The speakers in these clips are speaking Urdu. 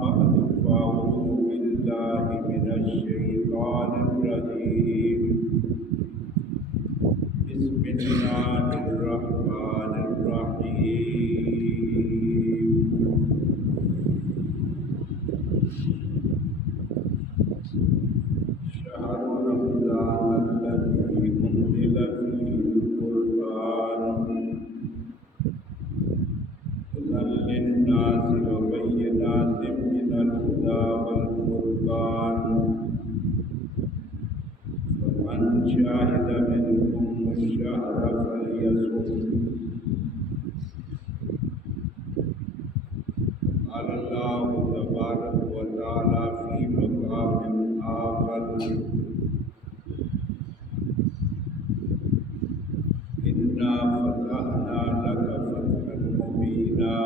بعد فأعوذ بالله من الشيطان الرجيم بسم الله الرحمن الرحيم شهر رمضان الذي أنزل فيه القرآن هدى للناس وبينات من الهدى والفرقان فمن شهد منكم الشهر فليصم قال الله تبارك وتعالى في مقام آخر إنا فتحنا لك فتحا مبينا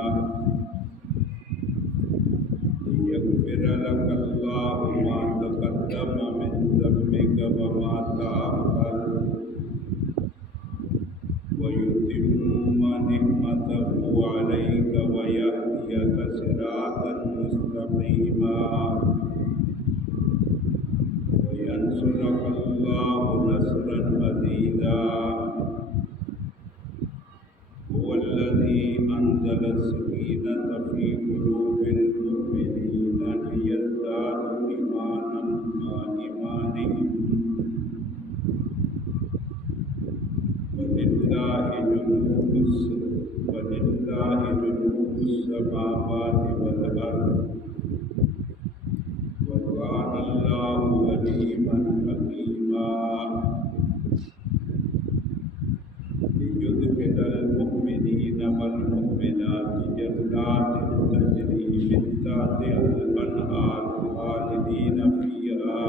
ليغفر لك الله ما تقدم من ذنبك وما تأخر ويتم نعمته عليك ويهديك صراطا مستقيما وينصرك الله نصرا عزيزا هو الذي أنزل السكينة في قلوب المؤمنين ليزدادوا إيمانا مع إيمانهم ولله جنود السماوات والأرض وكان الله عليما حكيما ليدخل المؤمنين والمؤمنات جنات تجري من تحتها الأنهار خالدين فيها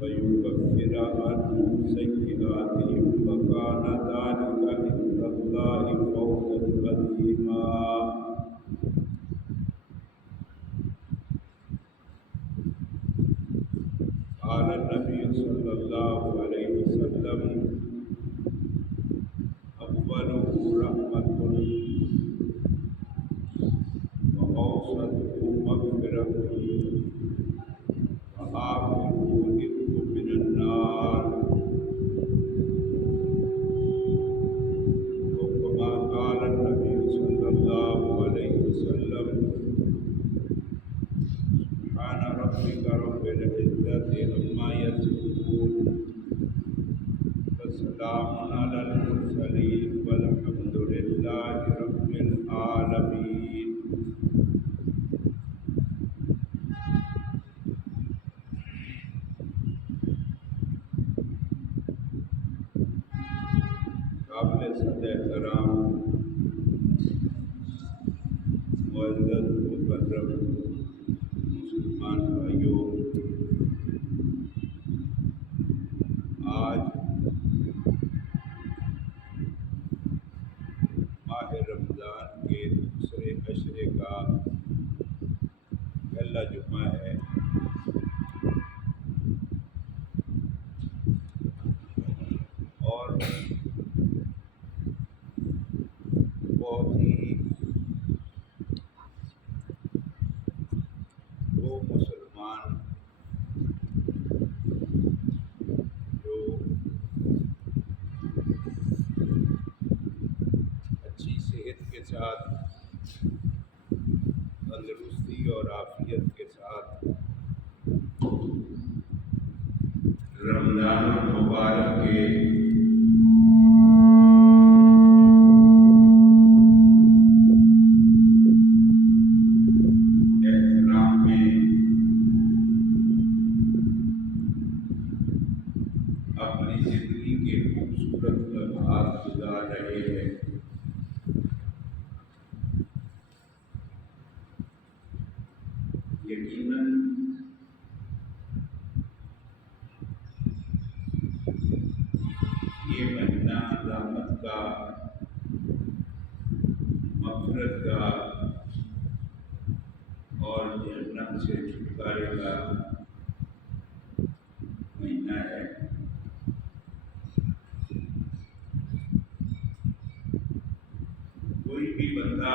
ويكفر عنهم سيئاتهم وكان ذلك عند الله فوزا عظيما قال النبي صلى الله عليه وسلم أوله رحمة وأوسطه مغفرة وآخره عتق من النار وكما قال النبي صلى الله عليه وسلم سبحان ربك رب العزة عما يصفون وسلام على المرسلين والحمد لله رب العالمين. قابل صد احترام معزز مکرم مسلمان بھائیوں، آج ماہ رمضان کے دوسرے عشرے کا پہلا جمعہ ہے اور بہت ہی وہ مسلمان جو اچھی صحت کے ساتھ تندرستی اور عافیت کے ساتھ رمضان المبارک کے احترام میں اپنی زندگی کے خوبصورت لمحات گزار رہے ہیں، یقیناً یہ مہینہ رحمت کا، مغفرت کا اور جہنم سے چھٹکارے کا مہینہ ہے۔ کوئی بھی بندہ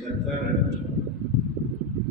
70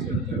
70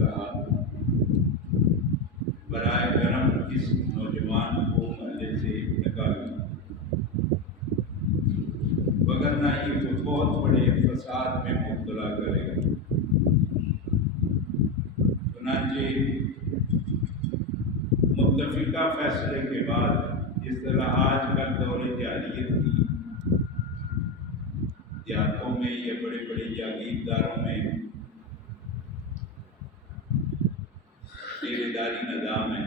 کہا برائے کرم اس نوجوان کو محلے سے نکالو، وگرنہ یہ تو بہت بڑے فساد میں مبتلا کرے گا۔ چنانچہ متفقہ فیصلے کے بعد جس طرح آج کل دور جاہلیت کی دیہاتوں میں یا بڑے بڑے جاگیرداروں میں ڈیرے داری نظام ہے،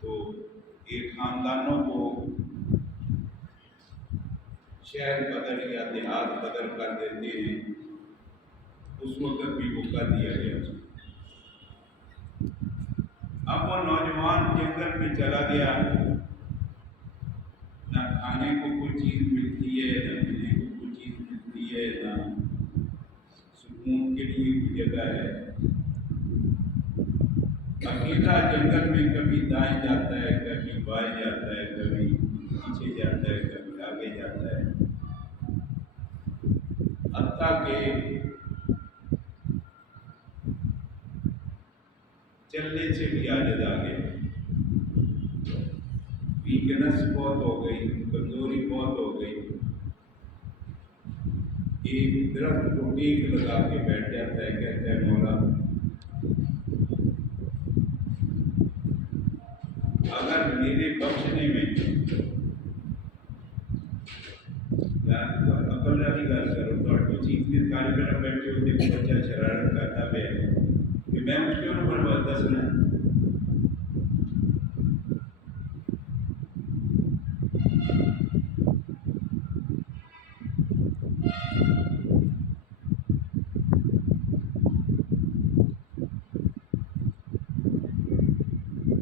تو ایک خاندانوں کو شہر بدر یا دیہات بدر کر دیتے ہیں، اس وقت بھی موقع دیا گیا۔ اب وہ نوجوان جنگل میں چلا گیا، نہ کھانے کو کوئی چیز ملتی ہے، نہ پینے کو کوئی چیز ملتی ہے، نہ سکون کے لیے کوئی جگہ ہے۔ اکیلا جنگل میں کبھی دائیں جاتا ہے، کبھی بائیں جاتا ہے، کبھی پیچھے جاتا ہے، کبھی آگے جاتا ہے، حتیٰ کہ چلنے سے بھی عاجز آ گئے، ویکنس بہت ہو گئی، کمزوری بہت ہو گئی۔ ایک درخت کو ٹیک لگا کے بیٹھ جاتا ہے، کہتا ہے مولا اگر میرے بخشنے میں عقل والی گل کرو تو چیز کے طالب علم بیٹھے ہوتے بچہ شرارت کرتا پہ کہ میں اس کے اوپر دسنا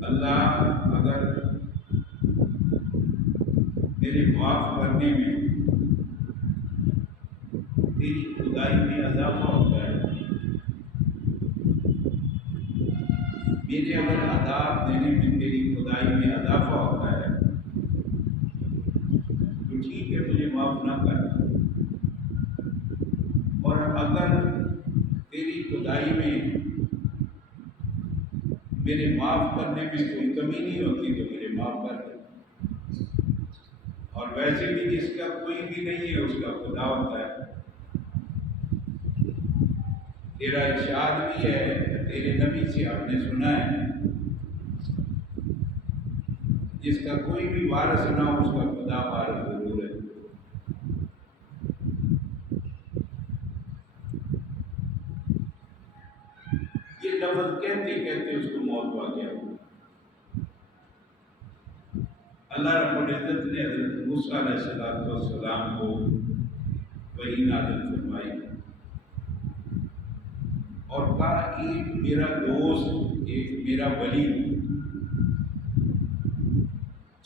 اللہ اگر میرے معاف کرنے میں تیری خدائی میں اضافہ ہوتا ہے، میرے اگر عذاب دینے میں تیری خدائی میں اضافہ ہوتا ہے تو ٹھیک ہے، مجھے معاف نہ کرنا، اور اگر تیری خدائی میں میرے معاف کرنے میں کوئی کمی نہیں ہوتی تو مجھے معاف کر دے، اور ویسے بھی جس کا کوئی بھی نہیں ہے اس کا خدا ہوتا ہے۔ تیرا ارشاد بھی ہے، تیرے نبی سے آپ نے سنا ہے، جس کا کوئی بھی وارث نہ ہو اس کا خدا وارث ضرور ہے۔ یہ لفظ کہتے کہتے اس کو موت واقع ہو۔ اللہ رب العزت نے حضرت موسیٰ علیہ السلام کو وحی نازل فرمائی اور کہا ایک میرا دوست، ایک میرا ولی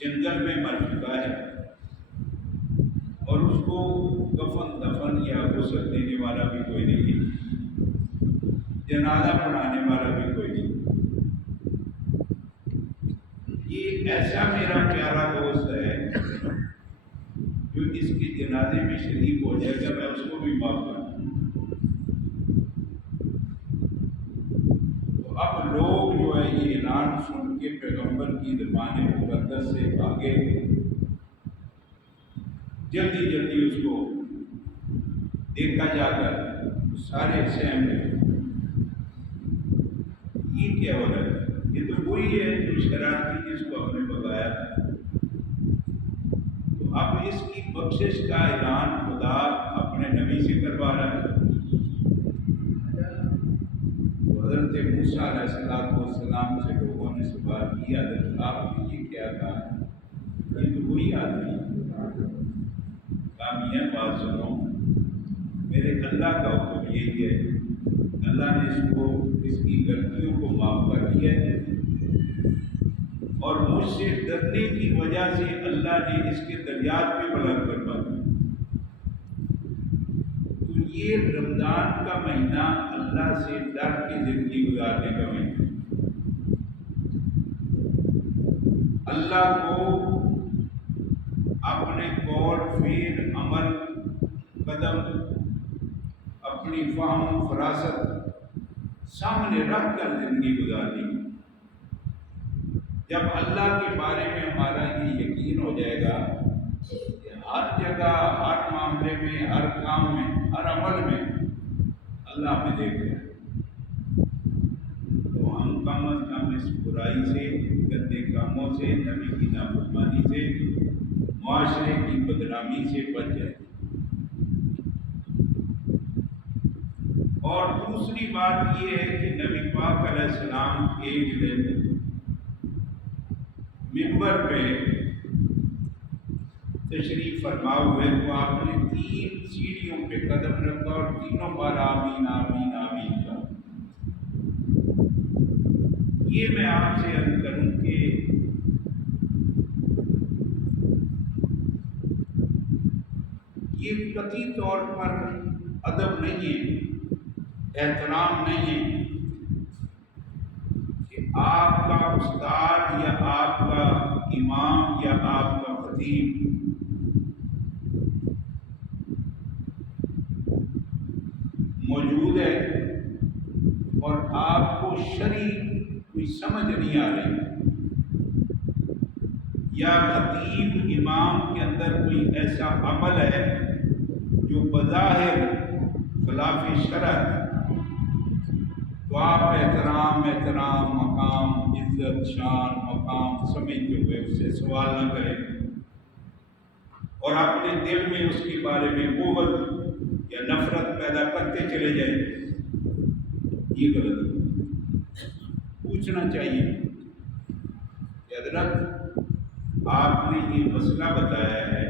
جنگل میں مر چکا ہے اور اس کو کفن دفن یا غسل دینے والا بھی کوئی نہیں، جنازہ پڑھانے والا بھی کوئی نہیں۔ یہ ایسا میرا پیارا دوست ہے جو اس کے جنازے میں شریک ہو جائے گا، میں اس کو بھی معاف کروں۔ تو اب لوگ جو ہے یہ اعلان سن کے پیغمبر کی زبان مقدس سے بھاگے، جلدی جلدی اس کو دیکھا جا کر سارے سہم گئے، یہ کیا ہو رہا ہے؟ یہ تو وہی ہے جو شرارتی جس کو ہم نے بتایا تھا۔ تو اب اس کی بخشش کا اعلان خدا اپنے نبی سے کروا رہا ہے۔ تو حضرت موسیٰ علیہ السلام سے لوگوں نے سوال کیا، حضرت آپ نے یہ کیا کہا؟ یہ تو وہی آدمی ہے۔ کامیاں بات سنو، میرے اللہ کا حکم یہی ہے، اللہ نے اس کو اس کی غلطیوں کو معاف کر دیا ہے، اور مجھ سے ڈرنے کی وجہ سے اللہ نے اس کے دریات پہ بلند کروا دیا۔ تو یہ رمضان کا مہینہ اللہ سے ڈر کے زندگی گزارنے کا مہینہ، اللہ کو اپنے قول، فعل، عمل، قدم اپنی فہم و فراست سامنے رکھ کر زندگی گزارنی۔ جب اللہ کے بارے میں ہمارا یہ یقین ہو جائے گا کہ ہر جگہ، ہر معاملے میں، ہر کام میں، ہر عمل میں اللہ ہمیں دیکھ رہا ہے، تو ہم کم از کم اس برائی سے، گندے کاموں سے، نبی کی نافرمانی سے، معاشرے کی بدنامی سے بچ جائیں۔ اور دوسری بات یہ ہے کہ نبی پاک علیہ السلام ایک دن ممبر پہ تشریف فرما ہوئے تو آپ نے 3 سیڑھیوں پہ قدم رکھا اور تینوں بار آمین آمین آمین کہا۔ یہ میں آپ سے عرض کروں کہ یہ قطعی طور پر ادب نہیں ہے، احترام نہیں ہے کہ آپ کا استاد یا آپ کا امام یا آپ کا خطیب موجود ہے اور آپ کو شرعی کوئی سمجھ نہیں آ رہی، یا خطیب امام کے اندر کوئی ایسا عمل ہے جو بظاہر خلاف شرع، تو آپ احترام مقام، عزت، شان، مقام سمجھتے ہوئے اس سے سوال نہ کریں اور اپنے دل میں اس کے بارے میں بغض یا نفرت پیدا کرتے چلے جائیں۔ یہ غلط ہے۔ پوچھنا چاہیے کہ حضرت آپ نے یہ مسئلہ بتایا ہے،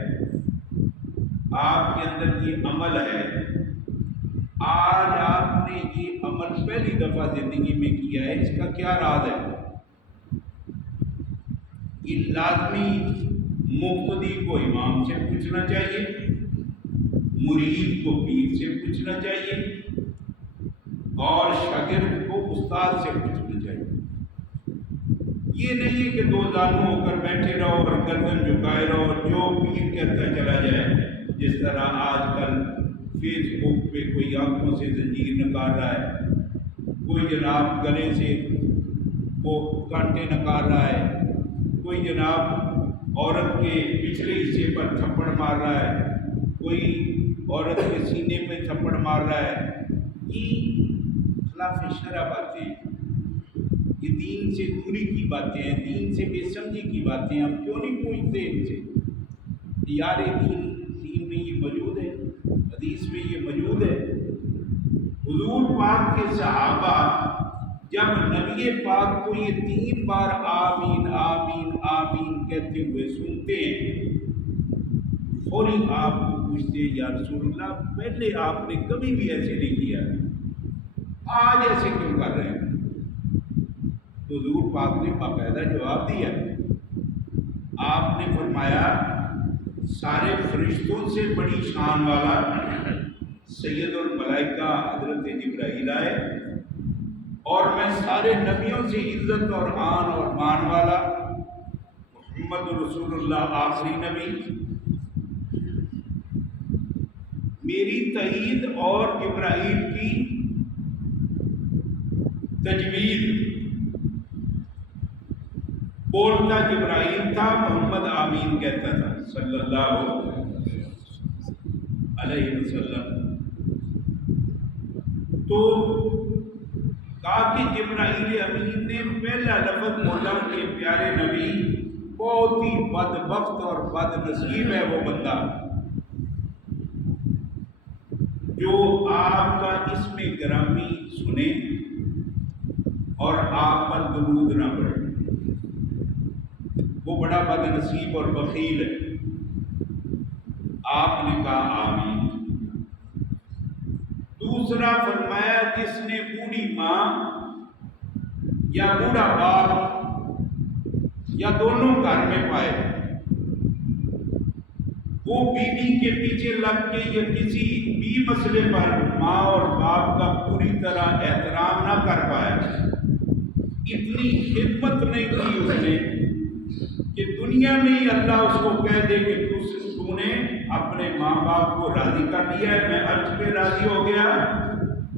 آپ کے اندر یہ عمل ہے، آج آپ نے یہ عمل پہلی دفعہ زندگی میں کیا ہے، اس کا کیا راز ہے؟ یہ لازمی مقتدی کو امام سے پوچھنا چاہیے، مرید کو پیر سے پوچھنا چاہیے اور شاگرد کو استاد سے پوچھنا چاہیے۔ یہ نہیں ہے کہ 2 زانو ہو کر بیٹھے رہو اور گردن جھکائے رہو اور جو پیر کہتا چلا جائے، جس طرح آج کل فیس بک پہ کوئی آنکھوں سے زنجیر نکال رہا ہے، کوئی جناب گلے سے وہ کانٹے نکال رہا ہے، کوئی جناب عورت کے پچھلے حصے پر تھپڑ مار رہا ہے، کوئی عورت کے سینے پہ تھپڑ مار رہا ہے۔ یہ خلاف شرع باتیں ہیں، یہ دین سے دوری کی باتیں ہیں، دین سے بے سمجھی کی باتیں ہیں۔ ہم کیوں نہیں پوچھتے ان سے؟ یار دین میں یہ موجود ہے، حدیث میں یہ موجود ہے۔ حضور پاک کے صحابہ جب نبی پاک کو یہ 3 بار آمین آمین آمین کہتے ہوئے سنتے ہیں، فوری آپ کو پوچھتے ہیں یا رسول اللہ پہلے آپ نے کبھی بھی ایسے نہیں کیا، آج ایسے کیوں کر رہے ہیں؟ تو حضور پاک نے باقاعدہ جواب دیا۔ آپ نے فرمایا سارے فرشتوں سے بڑی شان والا سید الملائکہ حضرت جبرائیل آئے، اور میں سارے نبیوں سے عزت اور آن اور مان والا محمد رسول اللہ آخری نبی، میری تائید اور جبرائیل کی تجوید، بولتا جبرائیل تھا، محمد آمین کہتا تھا صلی اللہ علیہ وسلم۔ تو کہا کہ جبرائیل امین نے پہلا لفظ بولا کہ پیارے نبی بہت ہی بدبخت اور بد نصیب ہے وہ بندہ جو آپ کا اسم گرامی سنے اور آپ پر درود نہ پڑھے، وہ بڑا بد نصیب اور بخیل ہے۔ آپ نے کہا آمین۔ دوسرا فرمایا جس نے بوڑھی ماں یا بوڑھا باپ یا دونوں گھر میں پائے، وہ بیوی کے پیچھے لگ کے یا کسی بھی مسئلے پر ماں اور باپ کا پوری طرح احترام نہ کر پایا، اتنی خدمت نہیں کی اس نے کہ دنیا میں ہی اللہ اس کو کہہ دے کہ تو نے اپنے ماں باپ کو راضی کر دیا ہے، میں عرش پہ راضی ہو گیا،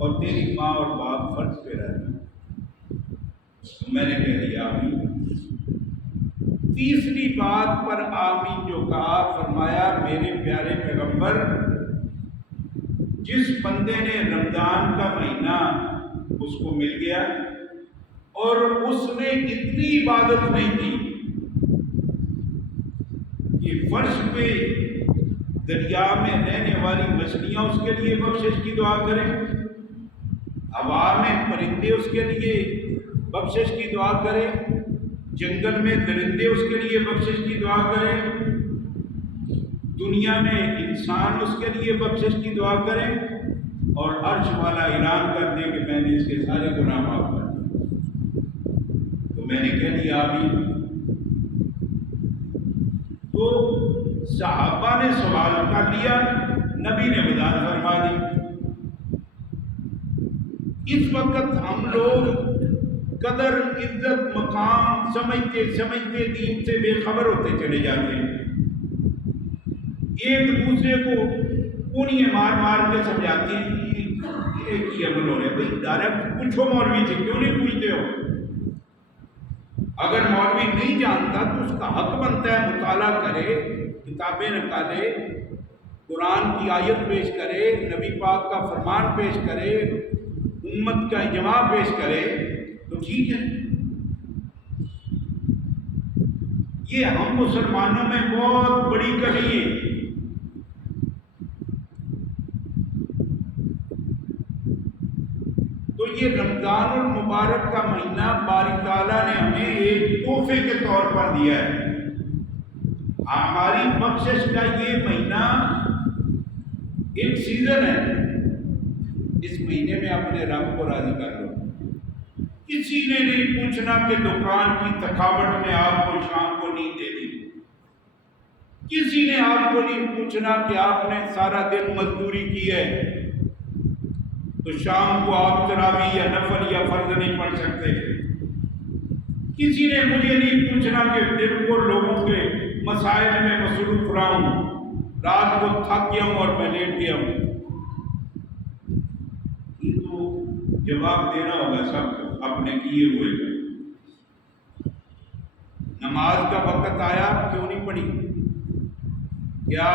اور تیری ماں اور باپ فرض پہ رہتے ہیں۔ تو میں نے کہہ دیا آمین۔ تیسری بات پر آمین جو کہا، فرمایا میرے پیارے پیغمبر، جس بندے نے رمضان کا مہینہ اس کو مل گیا اور اس نے اتنی عبادت نہیں کی کہ فرش پہ دریا میں رہنے والی مچھلیاں اس کے لیے بخشش کی دعا کریں، ہوا میں پرندے اس کے لیے بخشش کی دعا کریں، جنگل میں درندے اس کے لیے بخشش کی دعا کریں، دنیا میں انسان اس کے لیے بخشش کی دعا کریں، اور عرش والا اعلان کر دے کہ میں نے اس کے سارے گناہ معاف کر دیے۔ تو میں نے کہہ دیا آمین۔ تو صحابہ نے سوال کر لیا، نبی نے وضاحت فرما دی۔ اس وقت ہم لوگ قدر عزت مقام سمجھتے سمجھتے دین سے بے خبر ہوتے چلے جاتے ہیں، ایک دوسرے کو کونیاں مار مار کے سمجھاتے ہیں ایک ہی عمل ہو رہا ہے۔ بھائی ڈائریکٹ پوچھو مولوی سے، کیوں نہیں پوچھتے ہو؟ اگر مولوی نہیں جانتا تو اس کا حق بنتا ہے مطالعہ کرے، کتابیں نکالے، قرآن کی آیت پیش کرے، نبی پاک کا فرمان پیش کرے، امت کا اجماع پیش کرے، تو ٹھیک ہے۔ یہ ہم مسلمانوں میں بہت بڑی کمی ہے۔ تو یہ رمضان المبارک کا مہینہ باری تعالیٰ نے ہمیں ایک تحفے کے طور پر دیا ہے۔ ہماری بخشش کا یہ مہینہ ایک سیزن ہے، اس مہینے میں اپنے رب کو راضی کر لو۔ کسی نے نہیں پوچھنا کہ دکان کی تھکاوٹ میں آپ کو شام کو نیند دے دی، کسی نے آپ کو نہیں پوچھنا کہ آپ نے سارا دن مزدوری کی ہے تو شام کو آپ تراویح یا نفل یا فرض نہیں پڑھ سکتے، کسی نے مجھے نہیں پوچھنا کہ دن کو لوگوں کے مسائل میں مصروف رہا ہوں، رات کو تھک گیا ہوں اور میں لیٹ گیا ہوں۔ یہ تو جواب دینا ہوگا سب کو اپنے کیے ہوئے کا۔ نماز کا وقت آیا کیوں نہیں پڑھی؟ کیا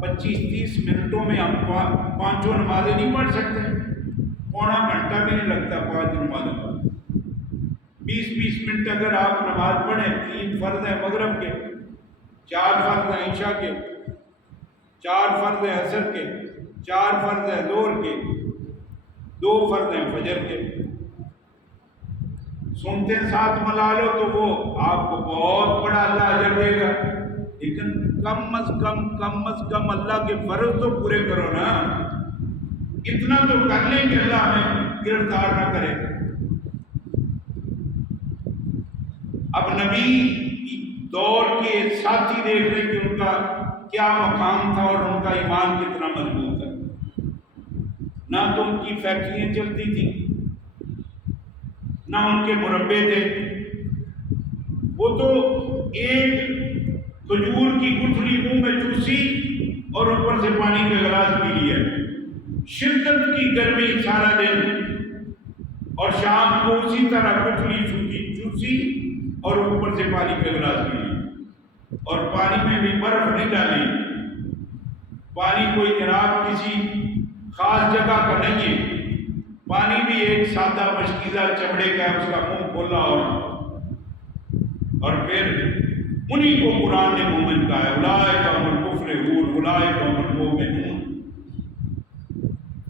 25-30 منٹوں میں ہم 5 نمازیں نہیں پڑھ سکتے؟ پونا گھنٹہ بھی نہیں لگتا 5 نمازوں کا۔ 20-20 منٹ اگر آپ نماز پڑھیں، 3 فرض ہیں مغرب کے، 4 فرض ہیں عشاء کے، 4 فرض ہیں عصر کے، 4 فرض ہیں ظہر کے، 2 فرض ہیں فجر کے، سنتے ساتھ ملا لو تو وہ آپ کو بہت بڑا اللہ اجر دے گا۔ لیکن کم از کم اللہ کے فرض تو پورے کرو نا، اتنا تو کر لیں کہ اللہ ہمیں گرفتار نہ کرے۔ اب نبی دور کے ساتھی دیکھ رہے کہ ان کا کیا مقام تھا اور ان کا ایمان کتنا مضبوط ہے۔ نہ تو ان کی فیکٹریاں چلتی تھیں، نہ ان کے مربے تھے، وہ تو ایک کھجور کی گٹھلی منہ میں چوسی اور اوپر سے پانی کا گلاس پی لیا، شدت کی گرمی سارا دن، اور شام کو اسی طرح گٹھلی چوسی اور اوپر سے پانی کا گلاس پی لیا، اور پانی میں بھی برف نہیں ڈالی۔ پانی کوئی جناب کسی خاص جگہ کا نہیں ہے، پانی بھی ایک سادہ مشکیزہ چمڑے کا ہے، اس کا منہ کھولا، اور پھر انہی کو قرآن نے مومن کہا ہے، اولئک هم المفلحون اولئک هم المؤمنون۔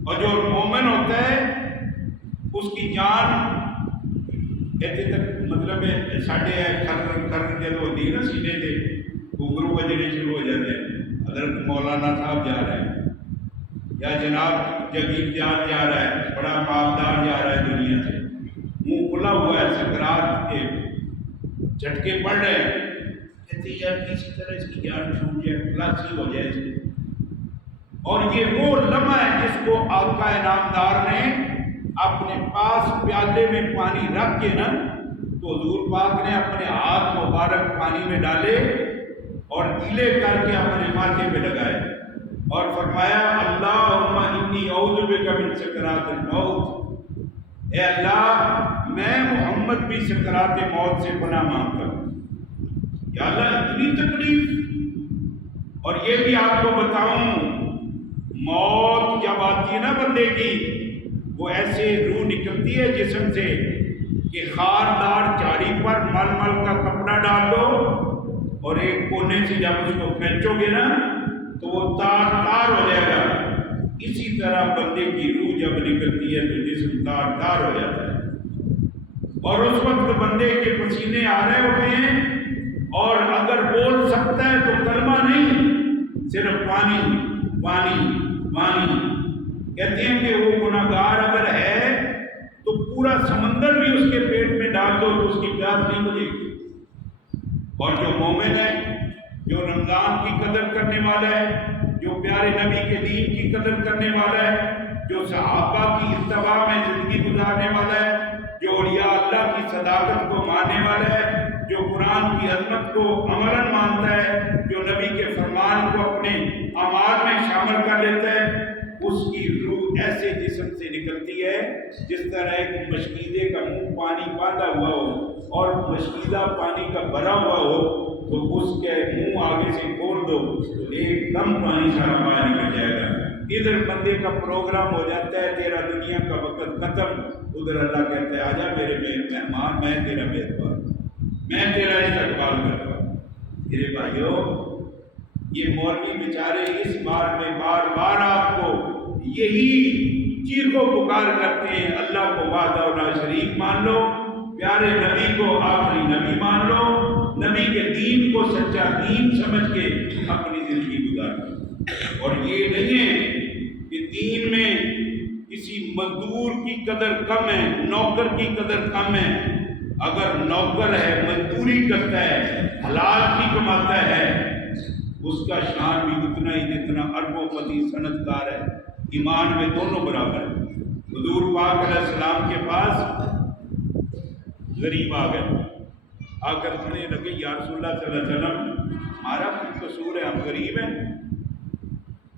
اور جو مومن ہوتا ہے اس کی جان ایسے تک مطلب ہے ساڑھے کھر جب ہوتی ہے نا سینے سے گھنگرو بجنے شروع ہو جاتے ہیں۔ حضرت مولانا صاحب جا رہے ہیں یا جناب جگیر جان جا رہا ہے، بڑا مالدار جا رہا ہے دنیا سے، منہ کھلا ہوا ہے، سکرات کے جھٹکے پڑ رہے ہیں، کہتے ہیں یار کسی طرح اس کی جان چھوٹ جائے، خلاصی ہو جائے اس کی۔ اور یہ وہ لمحہ ہے جس کو آقا انعامدار نے اپنے پاس پیالے میں پانی رکھ کے نا، تو حضور پاک نے اپنے ہاتھ مبارک پانی میں ڈالے اور گیلے کر کے اپنے ماتھے پہ لگائے، اور فرمایا اللہم انی اعوذ بک من سکرات الموت، اے اللہ میں محمد بھی سکرات موت سے پناہ مانگتا ہوں۔ یا اللہ اتنی تکلیف، اور یہ بھی آپ کو بتاؤں موت جب آتی ہے نا بندے کی، وہ ایسے روح نکلتی ہے جسم سے کہ خاردار جھاڑی پر مل مل کا کپڑا ڈال دو اور ایک کونے سے جب اس کو کھینچو گے نا تو وہ تار تار ہو جائے گا۔ اسی طرح بندے کی روح جب نکلتی ہے تو جسم تار تار ہو جاتا ہے، اور اس وقت بندے کے پسینے آ رہے ہوتے ہیں، اور اگر بول سکتا ہے تو کلمہ نہیں، صرف پانی پانی پانی۔ کہتے ہیں کہ وہ گناہگار اگر ہے تو پورا سمندر بھی اس کے پیٹ میں ڈال دو تو اس کی پیاس نہیں بجھے گی۔ اور جو مومن ہے، جو رمضان کی قدر کرنے والا ہے، جو پیارے نبی کے دین کی قدر کرنے والا ہے، جو صحابہ کی اتباع میں زندگی گزارنے والا ہے، جو اولیاء اللہ کی صداقت کو ماننے والا ہے، جو قرآن کی عظمت کو عملاً مانتا ہے، جو نبی کے فرمان کو اپنے اعمال میں شامل کر لیتا ہے، اس کی روح ایسے جسم سے نکلتی ہے جس طرح ایک مشکیزے کا منہ پانی باندھا ہوا ہو اور مشکیزہ پانی کا بھرا ہوا ہو تو اس کے منہ آگے سے کھول دو تو ایک دم پانی سارا باہر نکل جائے گا۔ ادھر بندے کا پروگرام ہو جاتا ہے، تیرا دنیا کا وقت ختم، ادھر اللہ کہتا ہے آجا میرے مہمان، میں تیرا میزبان، میں تیرا استقبال کرتا ہوں۔ میرے بھائیو، یہ مولوی بیچارے اس بار میں بار بار آپ کو یہی چیخو پکار کرتے ہیں، اللہ کو وحدہ لا شریک مان لو، پیارے نبی کو آخری نبی مان لو، نبی کے دین کو سچا دین سمجھ کے اپنی زندگی گزارو۔ اور یہ نہیں ہے کہ دین میں کسی مزدور کی قدر کم ہے، نوکر کی قدر کم ہے۔ اگر نوکر ہے، مزدوری کرتا ہے، حلال کی کماتا ہے، اس کا شان بھی اتنا ہی جتنا اربوں پتی صنعت کار ہے۔ ایمان میں دونوں برابر ہیں۔ حضور پاک علیہ السلام کے پاس غریب آ گئے، آ کر کہنے لگے یا رسول اللہ صلی اللہ علیہ وسلم، ہمارا کچھ قصور ہے، ہم غریب ہیں،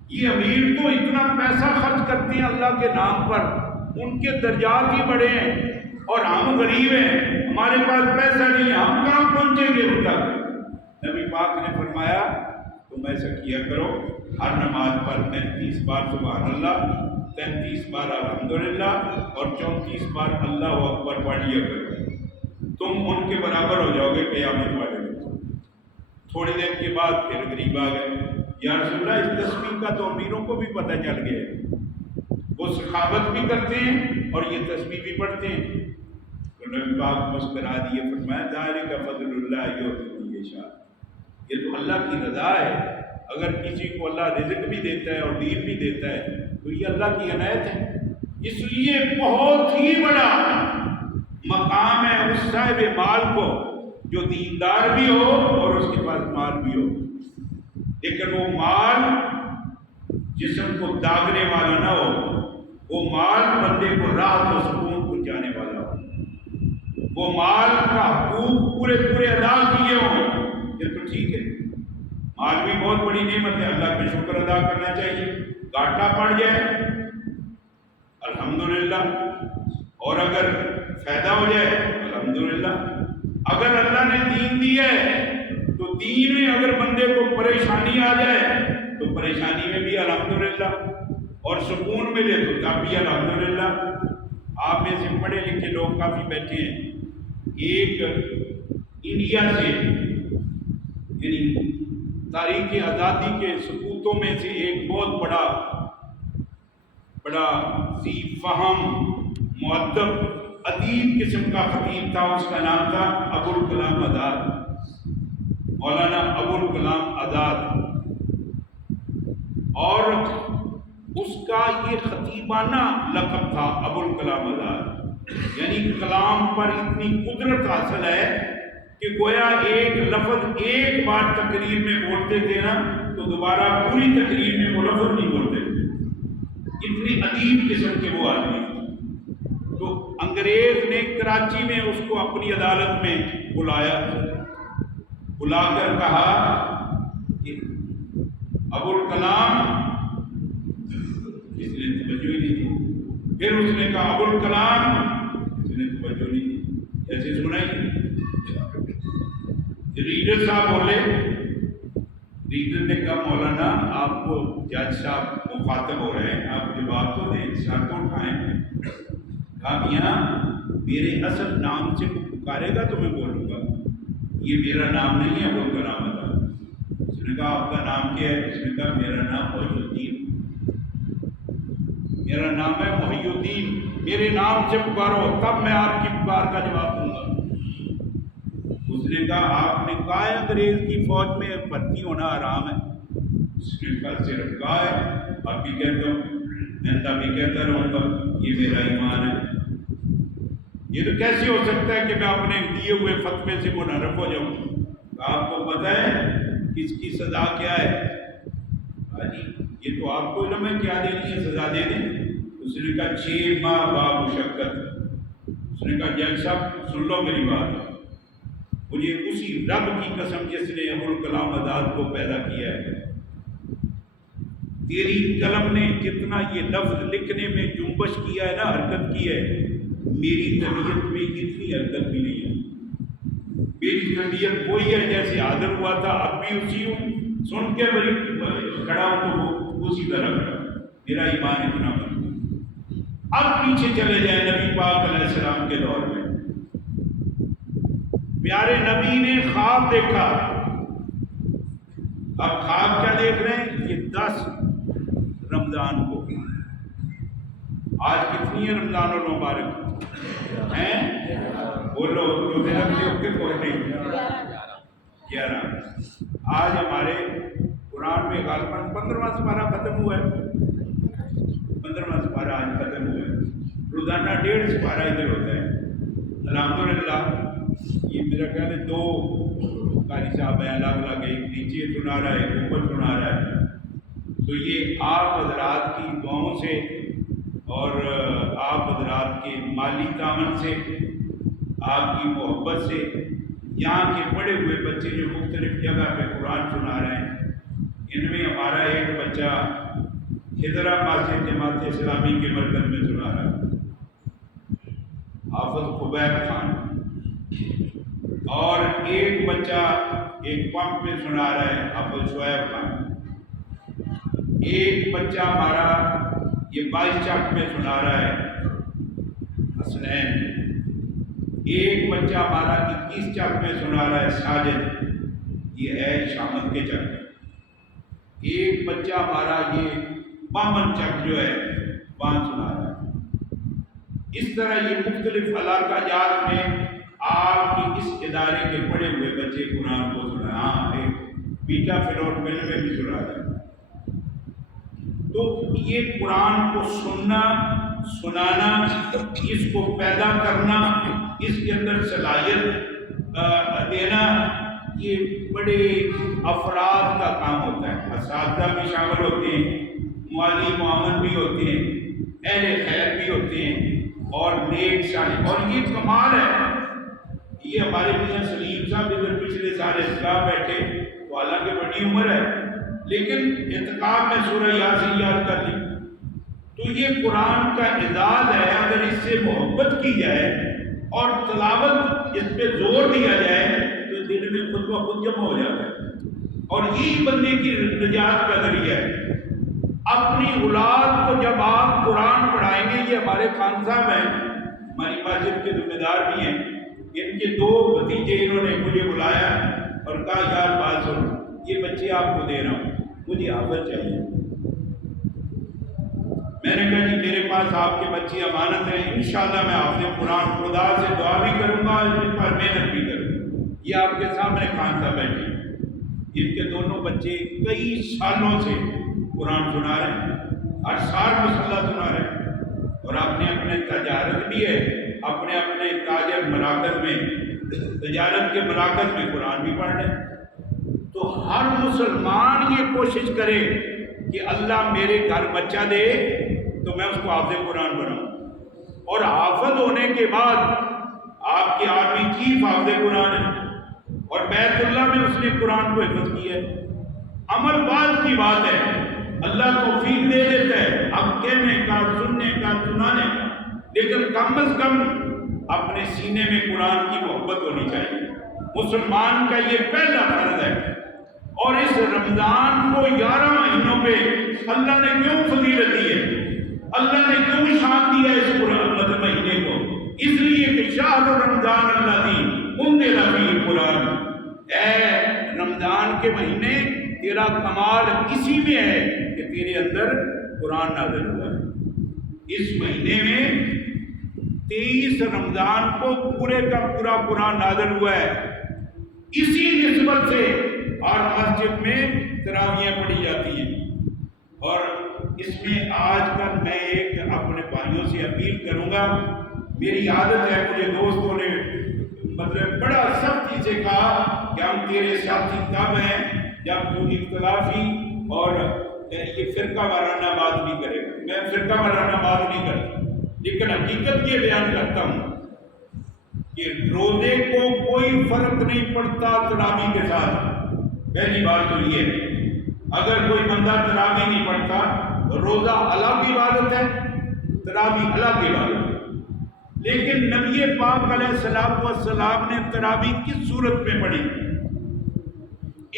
یہ امیر تو اتنا پیسہ خرچ کرتے ہیں اللہ کے نام پر، ان کے درجات ہی بڑے ہیں، اور ہم غریب ہیں، ہمارے پاس پیسہ نہیں ہے، ہم کہاں پہنچیں گے ان تک؟ نبی پاک نے فرمایا تم ایسا کیا کرو، ہر نماز پر 33 بار سبحان اللہ، 33 بار الحمدللہ اور 34 بار اللہ اکبر پڑھ لیا کرو، تم ان کے برابر ہو جاؤ گے قیامت والے دن۔ تھوڑی دیر کے بعد پھر غریب آ گئے، یا رسول اللہ اس تسبیح کا تو امیروں کو بھی پتہ چل گیا، وہ سخاوت بھی کرتے ہیں اور یہ تسبیح بھی پڑھتے ہیں۔ تو نبی پاک مسکرا دیے، فرمایا ذالک فضل اللہ یؤتیہ من یشاء، یہ تو اللہ کی رضا ہے، اگر کسی کو اللہ رزق بھی دیتا ہے اور دین بھی دیتا ہے تو یہ اللہ کی عنایت ہے۔ اس لیے بہت ہی بڑا مقام ہے اس صاحب مال کو جو دیندار بھی ہو اور اس کے پاس مال بھی ہو، لیکن وہ مال جسم کو داغنے والا نہ ہو، وہ مال بندے کو راحت و سکون پہنچانے والا ہو، وہ مال کا حقوق پورے ادا کیے ہوں، یہ تو ٹھیک ہے۔ مال بھی بہت بڑی نعمت ہے، اللہ کا شکر ادا کرنا چاہیے، گھاٹا پڑ جائے الحمدللہ، اور اگر فائدہ ہو جائے الحمدللہ۔ اگر اللہ نے دین دیا ہے تو دین میں اگر بندے کو پریشانی آ جائے تو پریشانی میں بھی الحمدللہ، اور سکون ملے تو تب بھی الحمدللہ۔ آپ میں سے پڑھے لکھے لوگ کافی بیٹھے ہیں، ایک انڈیا سے یعنی تاریخ آزادی کے سپوتوں میں سے ایک بہت بڑا ذی فہم مؤدب ادیب قسم کا خطیب تھا، اس کا نام تھا ابوالکلام آزاد، مولانا ابوالکلام آزاد، اور اس کا یہ خطیبانہ لقب تھا ابوالکلام آزاد، یعنی کلام پر اتنی قدرت حاصل ہے کہ گویا ایک لفظ ایک بار تقریر میں بولتے تھے نا تو دوبارہ پوری تقریر میں وہ لفظ نہیں بولتے تھے، اتنی عجیب قسم کے وہ آدمی۔ تو انگریز نے کراچی میں اس کو اپنی عدالت میں بلا کر کہا کہ ابوالکلام پھر اس نے کہا ابوالکلام، اس نے توجہ نہیں دی، ایسے سنائی۔ ریڈر صاحب بولے، ریڈر نے کہا مولانا آپ کو جج صاحب مخاطب ہو رہے ہیں، آپ جواب تو دیں، سر تو اٹھائیں۔ کہا میاں میرے اصل نام سے کوئی پکارے گا تو میں بولوں گا، یہ میرا نام نہیں ہے ابوالکلام آزاد۔ اس نے کہا آپ کا نام کیا ہے؟ اس نے کہا میرا نام محی الدین، میرا نام ہے محی الدین، میرے نام سے پکارو تب میں آپ کی پکار کا جواب دوں گا۔ اس نے کہا آپ نے کہا ہے انگریز کی فوج میں بھرتی ہونا حرام ہے؟ اس نے کہا صرف کہا ہے، اب بھی کہتا ہوں، آئندہ بھی کہتا رہوں گا، یہ میرا ایمان ہے۔ یہ تو کیسے ہو سکتا ہے کہ میں اپنے دیے ہوئے فتوے سے منحرف ہو جاؤں؟ آپ کو پتہ ہے کس کی سزا کیا ہے؟ جی یہ تو آپ کو علم ہے کیا دینی ہے، سزا دے دیں۔ اس نے کہا 6 ماہ با مشقت۔ اس نے کہا جج صاحب سن لو میری بات، مجھے اسی رب کی قسم جس نے ابوالکلام آزاد کو پیدا کیا ہے، تیری قلم نے جتنا یہ لفظ لکھنے میں جنبش کیا ہے نا، حرکت کی ہے، میری طبیعت میں اتنی حرکت بھی نہیں ہے۔ میری طبیعت وہی ہے جیسے آدم ہوا تھا، اب بھی اسی ہوں، سن کے بڑی کھڑا ہوں تو وہ اسی طرح کھڑا، میرا ایمان اتنا بن۔ اب پیچھے چلے جائیں نبی پاک علیہ السلام کے دور میں، پیارے نبی نے خواب دیکھا۔ اب خواب کیا دیکھ رہے ہیں؟ یہ 10 رمضان کو، آج کتنی ہے رمضان المبارک ہیں؟ بولو روزے رکھتے ہو کہ کوئی نہیں؟ 11۔ آج ہمارے قرآن میں غالباً 15واں سپارہ ختم ہوا ہے، 15واں سپارہ آج ختم ہوا ہے، روزانہ 1.5 سپارہ ادھر ہوتا ہے الحمدللہ۔ یہ میرا خیال ہے 2 قاری صاحب ہیں الگ الگ، ایک نیچے سنا رہا ہے ایک اوپر سنا رہا ہے۔ تو یہ آپ حضرات کی دعاؤں سے اور آپ حضرات کے مالی تعاون سے، آپ کی محبت سے، یہاں کے پڑھے ہوئے بچے جو مختلف جگہ پہ قرآن سنا رہے ہیں، ان میں ہمارا ایک بچہ حیدرآباد سے جماعت اسلامی کے مرکز میں سنا رہا ہے، حافظ خبیب خان، اور ایک بچہ ایک پمپ میں سنا رہا ہے حافظ شعیب خان، ایک بچہ ہمارا یہ 22 چک میں سنا رہا ہے حسنین، ایک بچہ ہمارا 21 چک میں سنا رہا ہے ساجد، یہ ہے شامت کے چک میں، ایک بچہ ہمارا یہ 52 چک جو ہے وہاں سنا رہا ہے۔ اس طرح یہ مختلف علاقہ جات میں آپ کی اس ادارے کے پڑھے ہوئے بچے قرآن کو سنا، ہاں ایک بیٹا فلور مل میں بھی سنا رہا ہے۔ تو یہ قرآن کو سننا، سنانا، اس کو پیدا کرنا، اس کے اندر صلاحیت دینا، یہ بڑے افراد کا کام ہوتا ہے، اساتذہ بھی شامل ہوتے ہیں، مالی معاون بھی ہوتے ہیں، اہل خیر بھی ہوتے ہیں، اور نیک صالح، اور یہ کمال ہے۔ یہ ہمارے میاں سلیم صاحب ادھر پچھلے سال اعتکاف بیٹھے، تو حالانکہ بڑی عمر ہے لیکن اعتکاف میں سورہ یاسین یاد کر لی، تو یہ قرآن کا اعزاز ہے۔ اگر اس سے محبت کی جائے اور تلاوت اس پہ زور دیا جائے تو دل میں خود بخود جمع ہو جاتا ہے، اور یہی بندے کی نجات کا ذریعہ ہے۔ اپنی اولاد کو جب آپ قرآن پڑھائیں گے، یہ ہمارے خان صاحب ہیں، ہماری مسجد کے ذمہ دار بھی ہیں، ان کے 2 بھتیجے انہوں نے مجھے بلایا اور کہا یار بات سنو، یہ بچے آپ کو دے رہا ہوں، مجھے حافظ چاہیے۔ میں نے کہا جی میرے پاس آپ کے بچے امانت ہیں، انشاءاللہ میں حافظ قرآن خدا سے دعا بھی کروں گا اور ان پر محنت بھی کروں گا۔ یہ آپ کے سامنے خان صاحب بیٹھے ہیں، ان کے دونوں بچے کئی سالوں سے قرآن سنا رہے ہیں، ہر سال مسلح سنا رہے ہیں، اور آپ نے اپنے تجارت بھی ہے، اپنے اپنے تاجر مراکز میں، تجارت کے مراکز میں قرآن بھی پڑھ رہے ہیں۔ تو ہر مسلمان یہ کوشش کرے کہ اللہ میرے گھر بچہ دے تو میں اس کو حافظ قرآن بناؤں، اور حافظ ہونے کے بعد آپ کے آرمی چیف حافظ قرآن ہے، اور بیت اللہ میں اس نے قرآن کو حفظ کیا ہے۔ عمل بعد کی بات ہے، اللہ توفیق دے دیتا ہے اب کہنے کا، سننے کا، سنانے کا، لیکن کم از کم اپنے سینے میں قرآن کی محبت ہونی چاہیے۔ مسلمان کا یہ پہلا فرض ہے۔ اور اس رمضان کو 11 مہینوں پہ اللہ نے کیوں فضیلت دی ہے، اللہ نے کیوں شان دیا اس مہینے کو؟ اس لیے کہ شہر رمضان الذی انزل فیہ القرآن، اے رمضان کے مہینے تیرا کمال اسی میں ہے کہ تیرے اندر قرآن نازل ہوا ہے۔ اس مہینے میں 23 رمضان کو پورے کا پورا قرآن نازل ہوا ہے، اسی نسبت سے اور مسجد میں تراویحیں پڑھی جاتی ہیں۔ اور اس میں آج کل میں ایک اپنے بھائیوں سے اپیل کروں گا، میری عادت ہے، مجھے دوستوں نے مطلب بڑا سختی سے کہا کہ ہم تیرے ساتھی تب ہیں جب تو اختلافی اور یہ فرقہ وارانہ بات نہیں کرے گا۔ میں فرقہ وارانہ بات نہیں کرتا، لیکن حقیقت یہ بیان کرتا ہوں کہ روزے کو کوئی فرق نہیں پڑتا تراویح کے ساتھ۔ پہلی بات تو یہ ہے، اگر کوئی بندہ تراویح نہیں پڑھتا، روزہ الگ عبادت ہے، تراویح الگ عبادت ہے، لیکن نبی پاک علیہ الصلوۃ والسلام نے تراویح کس صورت میں پڑھی؟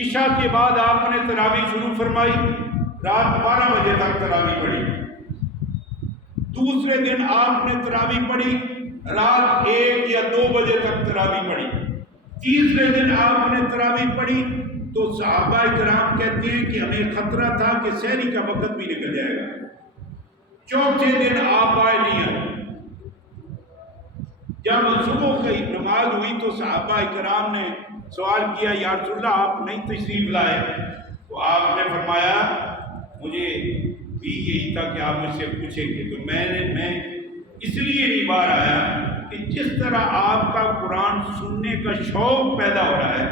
عشاء کے بعد آپ نے تراویح شروع فرمائی، رات 12 بجے تک تراویح پڑھی۔ دوسرے دن آپ نے تراویح پڑھی، رات 1 یا 2 بجے تک تراویح پڑھی۔ تیسرے دن آپ نے تراویح پڑھی تو صحابہ کرام کہتے ہیں کہ ہمیں خطرہ تھا کہ سحری کا وقت بھی نکل جائے گا۔ چوتھے دن آپ آئے نہیں آئے۔ جب صبح کی نماز ہوئی تو صحابہ کرام نے سوال کیا، یا رسول اللہ آپ نہیں تشریف لائے؟ تو آپ نے فرمایا مجھے بھی یہی تھا کہ آپ مجھ سے پوچھیں گے، تو میں اس لیے نہیں باہر آیا کہ جس طرح آپ کا قرآن سننے کا شوق پیدا ہو رہا ہے،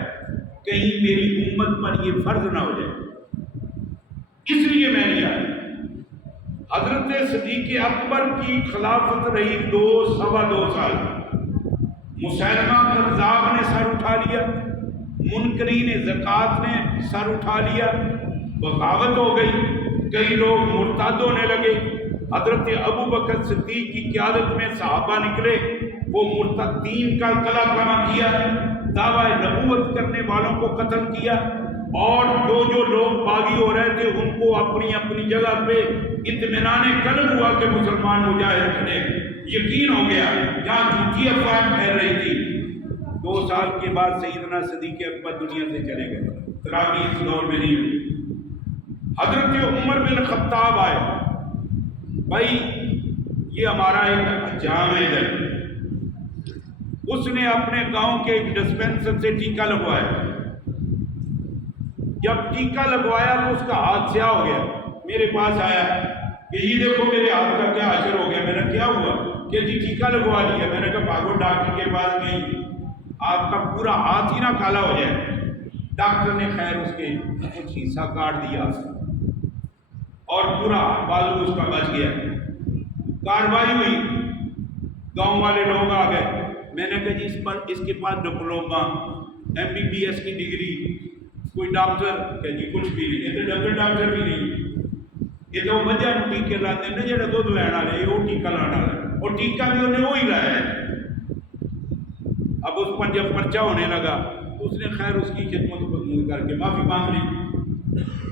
کہیں میری امت پر یہ فرض نہ ہو جائے، اس لیے میں نہیں آیا۔ حضرت صدیق اکبر کی خلافت رہی 2 سال، مسیلمہ کذاب نے سر اٹھا لیا، منکرین زکوٰۃ نے سر اٹھا لیا، بغاوت ہو گئی، کئی لوگ مرتد ہونے لگے۔ حضرت ابو بکر صدیق کی قیادت میں صحابہ نکلے، وہ مرتدین کا کلا کما کیا، دعوی نبوت کرنے والوں کو قتل کیا، اور جو لوگ باغی ہو رہے تھے ان کو اپنی اپنی جگہ پہ اطمینان قلب ہوا کہ مسلمان مجاہد کھڑے، یقین ہو گیا، جہاں جھوٹی افواہیں پھیل رہی تھی۔ 2 سال کے بعد سیدنا صدیق اکبر دنیا سے چلے گئے، تراویح اس دور میں نہیں ہوئی۔ حضرت عمر بن خطاب آئے، بھائی یہ ہمارا ایک حجام ہے ادھر، اس نے اپنے گاؤں کے ایک ڈسپینسر سے ٹیکہ لگوایا، جب ٹیکہ لگوایا تو اس کا ہاتھ سیاہ ہو گیا، میرے پاس آیا کہ یہ دیکھو میرے ہاتھ کا کیا اثر ہو گیا۔ میں نے کیا ہوا؟ کہ جی ٹیکہ لگوا لیا۔ میں نے کہا بھاگو ڈاکٹر کے پاس گئی، آپ کا پورا ہاتھ ہی نہ کالا ہو جائے۔ ڈاکٹر نے خیر اس کے کچھ حصہ کاٹ دیا اور پورا بالو اس کا بچ گیا۔ کارروائی ہوئی، گاؤں والے لوگ آ گئے، میں نے کہا جی اس کے پاس ڈپلوما MBBS کی ڈگری، کوئی ڈاکٹر کہ جی کچھ بھی نہیں، یہ تو ڈاکٹر بھی نہیں، یہ تو مجھے ٹیکے لاتے ہیں جہاں دودھ لین والے وہ ٹیکہ لانا والے، اور ٹیکہ بھی انہیں وہی لایا ہے۔ اب اس پر جب پرچہ ہونے لگا تو اس نے خیر اس کی خدمت قبول کر کے معافی مانگ لی،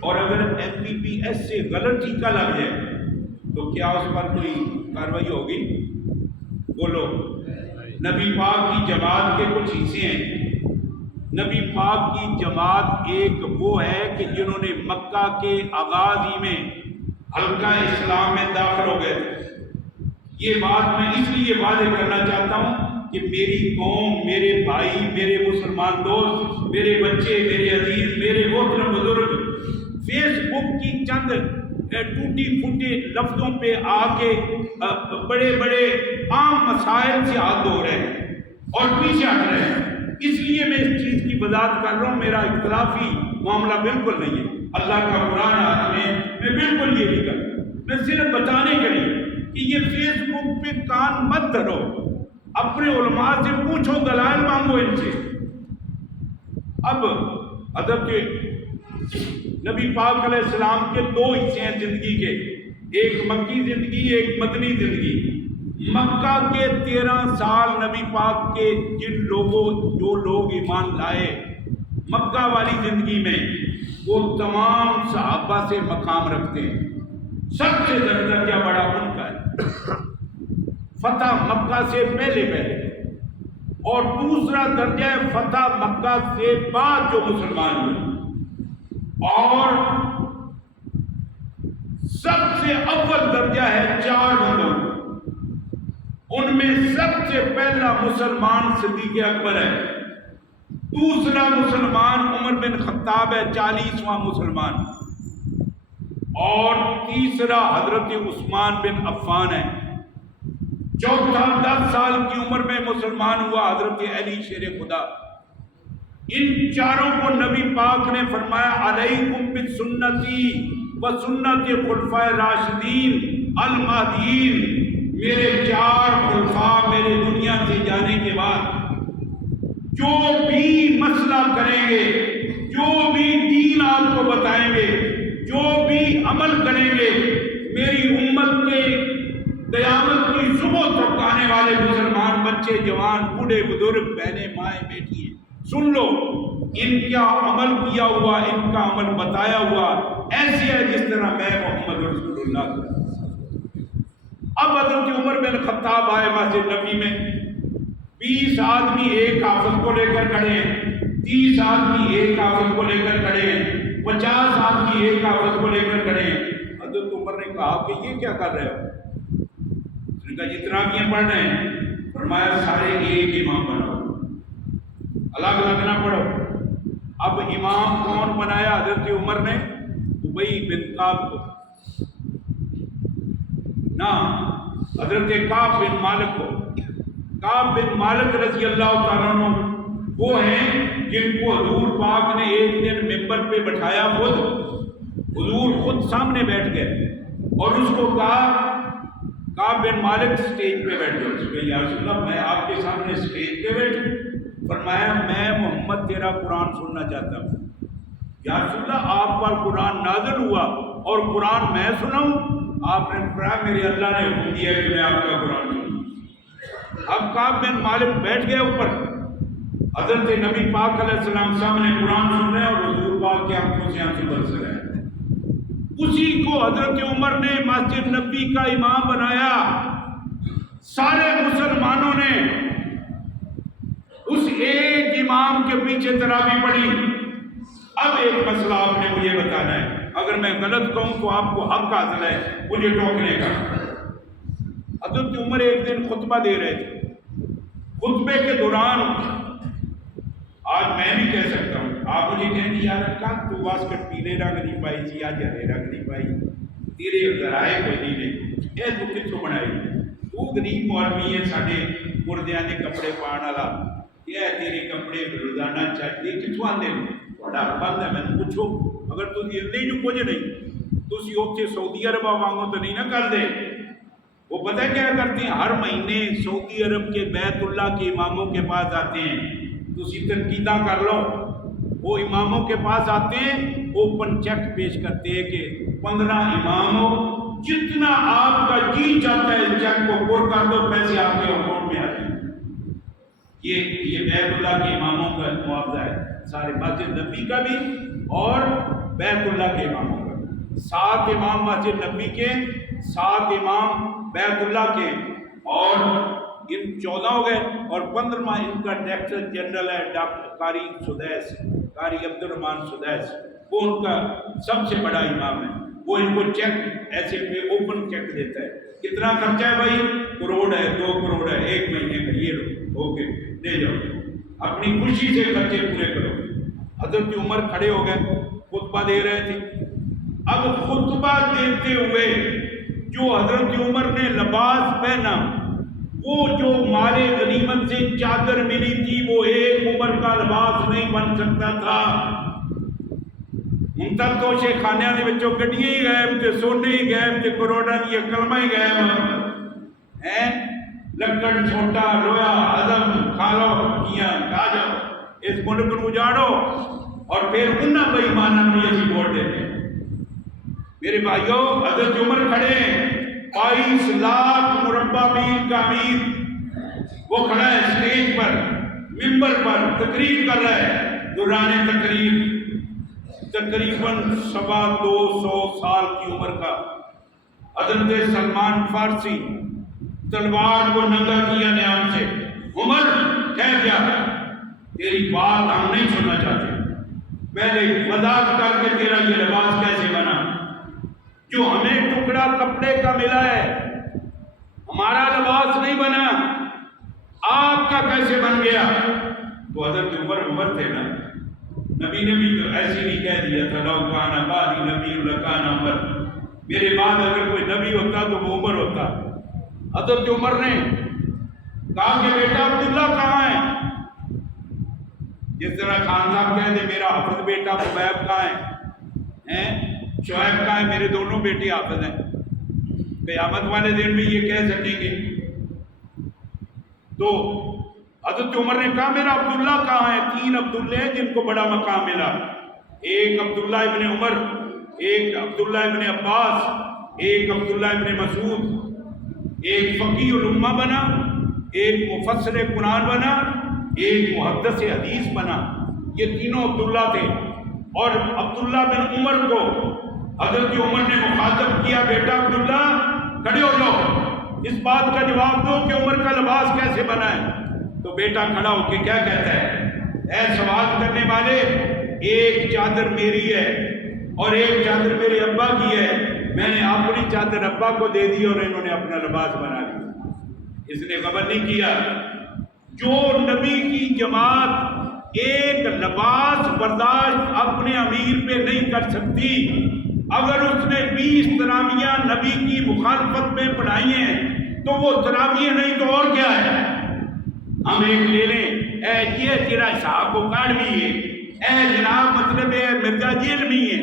اور اگر MBBS سے غلط ٹیکہ لگ جائے تو کیا اس پر کوئی کارروائی ہوگی؟ بولو۔ نبی پاک کی جماعت کے کچھ حصے ہیں، نبی پاک کی جماعت ایک وہ ہے کہ جنہوں نے مکہ کے آغاز ہی میں حلقہ اسلام میں داخل ہو گئے تھے۔ یہ بات میں اس لیے واضح کرنا چاہتا ہوں کہ میری قوم، میرے بھائی، میرے مسلمان دوست، میرے بچے، میرے عزیز، میرے محترم بزرگ، فیس بک کی چند ٹوٹی پھوٹے لفظوں پہ آ کے بڑے بڑے عام مسائل سے ہاتھ دھو رہے ہیں اور پیچھے ہٹ رہے ہیں۔ اس لیے میں اس چیز کی وضاحت کر رہا ہوں، میرا اختلافی معاملہ بالکل نہیں ہے، اللہ کا قرآن ہاتھ میں بالکل یہ نہیں کرتا، میں صرف بتانے کے لیے کہ یہ فیس بک پہ کان مت دھرو، اپنے علماء سے پوچھو، دلائل مانگو ان سے۔ اب ادب کے نبی پاک علیہ السلام کے دو حصے ہیں زندگی کے، ایک مکی زندگی، ایک مدنی زندگی۔ مکہ کے 13 سال نبی پاک کے جو لوگ ایمان لائے مکہ والی زندگی میں، وہ تمام صحابہ سے مقام رکھتے ہیں۔ سب سے درجہ بڑا ان کا ہے، فتح مکہ سے پہلے، اور دوسرا درجہ ہے فتح مکہ سے بعد جو مسلمان ہوئے، اور سب سے اول درجہ ہے 4 نمبر، ان میں سب سے پہلا مسلمان صدیق اکبر ہے، دوسرا مسلمان عمر بن خطاب ہے 40واں مسلمان، اور تیسرا حضرت عثمان بن عفان ہے، چوتھا 10 سال کی عمر میں مسلمان ہوا حضرت علی شیر خدا۔ ان چاروں کو نبی پاک نے فرمایا علیکم بسنتی و سنت خلفائے راشدین المہدیین، میرے 4 خلفاء میرے دنیا سے جانے کے بعد جو بھی مسئلہ کریں گے، جو بھی دین آپ کو بتائیں گے، جو بھی عمل کریں گے، میری امت کے قیامت کی صبح تک آنے والے مسلمان بچے، جوان، بوڑھے، بزرگ، بہنیں، مائیں، بیٹی، سن لو، ان کا عمل کیا ہوا، ان کا عمل بتایا ہوا ایسے ہے جس طرح میں محمد رسول اللہ صلی اللہ علیہ وسلم۔ اب حضرت عمر بن خطاب آئے مسجد نبی میں، 20 آدمی ایک حافظ کو لے کر کھڑے ہیں، 30 آدمی ایک حافظ کو لے کر کھڑے ہیں، 50 آدمی ایک حافظ کو لے کر کھڑے ہیں۔ حضرت عمر نے کہا کہ یہ کیا کر رہے ہو؟ اس نے کہا جتنا بھی ہیں پڑھ رہے ہیں، فرمایا سارے ایک امام بناؤ، الگ الگ نہ پڑھو۔ اب امام کون بنایا حضرت عمر نے؟ ابی بن کعب کو، نہ حضرت کعب بن مالک کو۔ کعب بن مالک رضی اللہ تعالیٰ عنہ وہ ہیں جن کو حضور پاک نے ایک دن ممبر پہ بٹھایا، حضور خود سامنے بیٹھ گئے اور اس کو کہا کعب بن مالک اسٹیج پہ بیٹھ گئے۔ اس کہ یا رسول اللہ میں آپ کے سامنے اسٹیج پہ بیٹھوں؟ فرمایا میں محمد تیرا قرآن سننا چاہتا ہوں۔ یا رسول اللہ آپ پر قرآن نازل ہوا اور قرآن میں سناؤں؟ آپ نے فرمایا میرے اللہ نے حکم دیا کہ میں آپ کا قرآن سنوں۔ اب کعب بن مالک بیٹھ گئے اوپر، حضرت نبی پاک علیہ السلام سامنے قرآن سن رہے ہیں اور حضور پاک کے آنکھوں سے آنسو برس رہے ہیں۔ اسی کو حضرت عمر نے مسجد نبی کا امام بنایا۔ سارے مسلمانوں نے اس ایک امام کے پیچھے تراویح پڑھی۔ اب ایک مسئلہ آپ نے مجھے بتانا ہے، اگر میں غلط کہوں تو آپ کو حق حاصل ہے مجھے ٹوکنے کا۔ حضرت عمر ایک دن خطبہ دے رہے تھے، خطبے کے دوران آج میں بھی کہہ سکتا ہوں، آپ مجھے کہیں گے یار تو واسکٹ پیلے رنگ نہیں پائی سی، آج ہرے رنگ نہیں پائی، تیرے ذرائع کوئی نہیں، اے تو کتوں بنائی، تو غریب مولوی ہے ساڈے مردیاں دے کپڑے پاؤن والا، یہ تیرے کپڑے روزانہ چاہیے کتوں آتے ہیں؟ بڑا بند ہے، میں نے پوچھو اگر تھی نہیں جو کچھ نہیں تھی اتنے سعودی عرب وانگو تو نہیں نہ کر دے۔ وہ پتہ کیا کرتے ہیں؟ ہر مہینے سعودی عرب کے بیت اللہ کے اماموں کے پاس آتے ہیں، تسی تنقیدہ کر لو، وہ اماموں کے پاس آتے ہیں، اوپن چیک پیش کرتے ہیں کہ 15 اماموں جتنا آپ کا جی چاہتا ہے اس چیک کو پر کر دو، پیسے آپ کے اکاؤنٹ میں آ جائیں۔ یہ بیت اللہ کے اماموں کا معاوضہ ہے، سارے مسجد نبی کا بھی اور بیت اللہ کے اماموں کا بھی۔ 7 امام مسجد نبی کے، 7 امام بیت اللہ کے، اور ان 14 ہو گئے، اور 15واں ان کا ڈائریکٹر جنرل ہے ڈاکٹر قاری سدیس، قاری عبد الرحمان سدیس، وہ ان کا سب سے بڑا امام ہے۔ وہ ان کو چیک ایسے پہ اوپن چیک دیتا ہے، کتنا خرچہ ہے بھائی؟ کروڑ ہے، 2 کروڑ ہے، 1 مہینے کا، یہ لو اوکے لے جاؤ، اپنی خوشی سے خرچے پورے کرو۔ حضرت عمر کھڑے ہو گئے، خطبہ دے رہے تھے۔ اب خطبہ دیتے ہوئے جو حضرت عمر نے لباس پہنا، وہ جو مال غنیمت سے چادر ملی تھی، وہ ایک عمر کا لباس نہیں بن سکتا تھا۔ ہن تک تو شیخانیاں دے وچوں گڈیاں ہی غائب تے سونے ہی غائب تے کروڑاں دی کلمہ ہی غائب ہیں، لکڑ چھوٹا لویا ہضم کھا لو کیاں کھا جاؤ، اس ملک کو اجاڑو۔ اور پھر انہاں بے ایماناں نوں اسی ووٹ دیتے ہیں۔ میرے بھائیوں، حضرت عمر کھڑے ہیں، 22 لاکھ مربع میل کا امیر وہ کھڑا ہے اسٹیج پر، ممبر پر تقریر کر رہا ہے۔ دوران تقریر تقریباً 250 سال کی عمر کا حضرت سلمان فارسی تلوار کو ننگا کیا نیام سے، عمر کہہ گیا تیری بات ہم نہیں سننا چاہتے، پہلے مذاق کر کے تیرا یہ لباس کیسے بنا؟ جو ہمیں ٹکڑا کپڑے کا ملا ہے، ہمارا لباس نہیں بنا، آپ کا کیسے بن گیا؟ تو حضرت عمر تھے نا، نبی نے بھی تو ایسی نہیں کہہ دیا تھا لو کان بعدی نبی لکان عمر، میرے بعد اگر کوئی نبی ہوتا تو وہ عمر ہوتا۔ حضرت عمر نے کہا کہ بیٹا عبداللہ کہاں ہے؟ جس طرح خان صاحب کہہ دے میرا حافظ بیٹا خبیب کہاں ہے، شعیب کہاں ہے، میرے دونوں بیٹے حافظ ہیں، قیامت والے دن بھی یہ کہہ سکیں گے۔ تو حضرت عمر نے کہا میرا عبداللہ کہاں ہے؟ 3 عبداللہ ہیں جن کو بڑا مقام ملا، ایک عبداللہ ابن عمر، ایک عبداللہ ابن عباس، ایک عبداللہ ابن مسعود، ایک فقیہ الامہ بنا، ایک مفسر قرآن بنا، ایک محدث حدیث بنا۔ یہ تینوں عبداللہ تھے۔ اور عبداللہ بن عمر کو حضرت عمر نے مخاطب کیا، بیٹا عبداللہ کھڑے ہو جاؤ، اس بات کا جواب دو کہ عمر کا لباس کیسے بنا ہے۔ تو بیٹا کھڑا ہو کے کیا کہتا ہے، اے سوال کرنے والے، ایک چادر میری ہے اور ایک چادر میرے ابا کی ہے، میں نے اپنی چادر ابا کو دے دی اور انہوں نے اپنا لباس بنا لیا۔ اس نے خبر نہیں کیا جو نبی کی جماعت ایک لباس برداشت اپنے امیر پہ نہیں کر سکتی، اگر اس نے 20 تراویحاں نبی کی مخالفت میں پڑھائی ہیں تو وہ تراویح نہیں تو اور کیا ہے؟ ہم ایک لے لیں، اے یہ تیرا اسحاق و کاڑوی ہے، اے جناب مطلب ہے مرزا جیلمی ہے،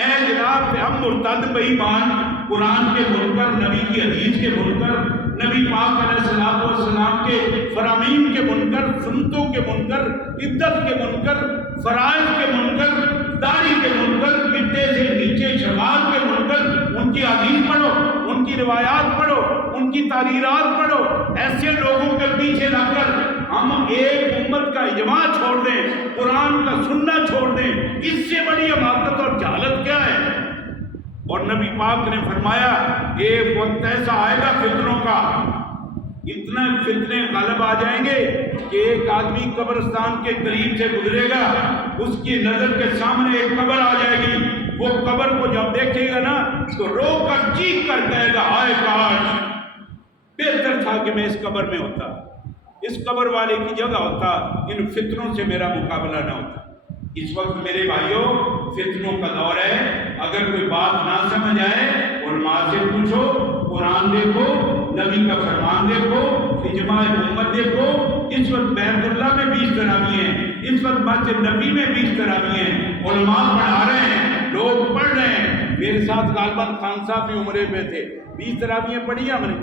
اے جناب ہم مرتد بے ایمان، قرآن کے منکر، نبی کی حدیث کے منکر، نبی پاک علیہ السلام کے فرامین کے منکر، سنتوں کے منکر، عدت کے منکر، فرائض کے منکر، داڑھی کے منکر، گٹے سے نیچے شلوار کے منکر، ان کی حدیث پڑھو، ان کی روایات پڑھو، ان کی تحریرات پڑھو۔ ایسے لوگوں کے پیچھے لگ کر ہم ایک امت کا اجماع چھوڑ دیں، قرآن کا سننا چھوڑ دیں، اس سے بڑی حماقت اور جہالت کیا ہے؟ اور نبی پاک نے فرمایا ایک وقت ایسا آئے گا فتنوں کا، اتنا فتنے غالب آ جائیں گے کہ ایک آدمی قبرستان کے قریب سے گزرے گا، اس کی نظر کے سامنے ایک قبر آ جائے گی، وہ قبر کو جب دیکھے گا نا تو رو کر چیخ کر کہے گا ہائے کاش بہتر تھا کہ میں اس قبر میں ہوتا، اس قبر والے کی جگہ ہوتا، ان فتنوں سے میرا مقابلہ نہ ہوتا۔ اس وقت میرے بھائیوں فتنوں کا دور ہے، اگر کوئی بات نہ سمجھ آئے علماء سے پوچھو، قرآن دیکھو، نبی کا فرمان دیکھو، اجماع امت دیکھو۔ اس وقت بیت اللہ میں 20 تراویح ہیں، اس وقت مسجد نبی میں 20 تراویح ہیں، علماء پڑھا رہے ہیں، لوگ پڑھ رہے ہیں۔ میرے ساتھ غالباً خان صاحب بھی عمرے پہ تھے، 20 تراویح پڑھی ہم نے،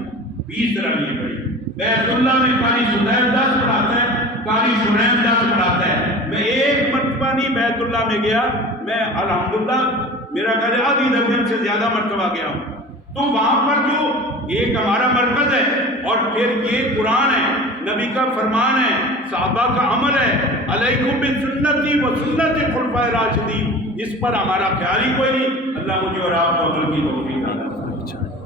20 تراویح پڑھی۔ بیت اللہ میں قاری سدیل 10 پڑھاتا ہے، قاری شریف 10 پڑھاتا ہے۔ میں ایک مرتبہ نہیں بیت اللہ میں گیا، میں الحمدللہ میرا خیال ہے آدھی درجن سے زیادہ مرتبہ گیا ہوں۔ تو وہاں پر جو ایک ہمارا مرکز ہے اور پھر یہ قرآن ہے، نبی کا فرمان ہے، صحابہ کا عمل ہے، علیکم بسنتی و سنت خلفائے راشدین، اس پر ہمارا خیال ہی کوئی نہیں۔ اللہ مجھے اور آپ کو عمل کی توفیق عطا فرمائے۔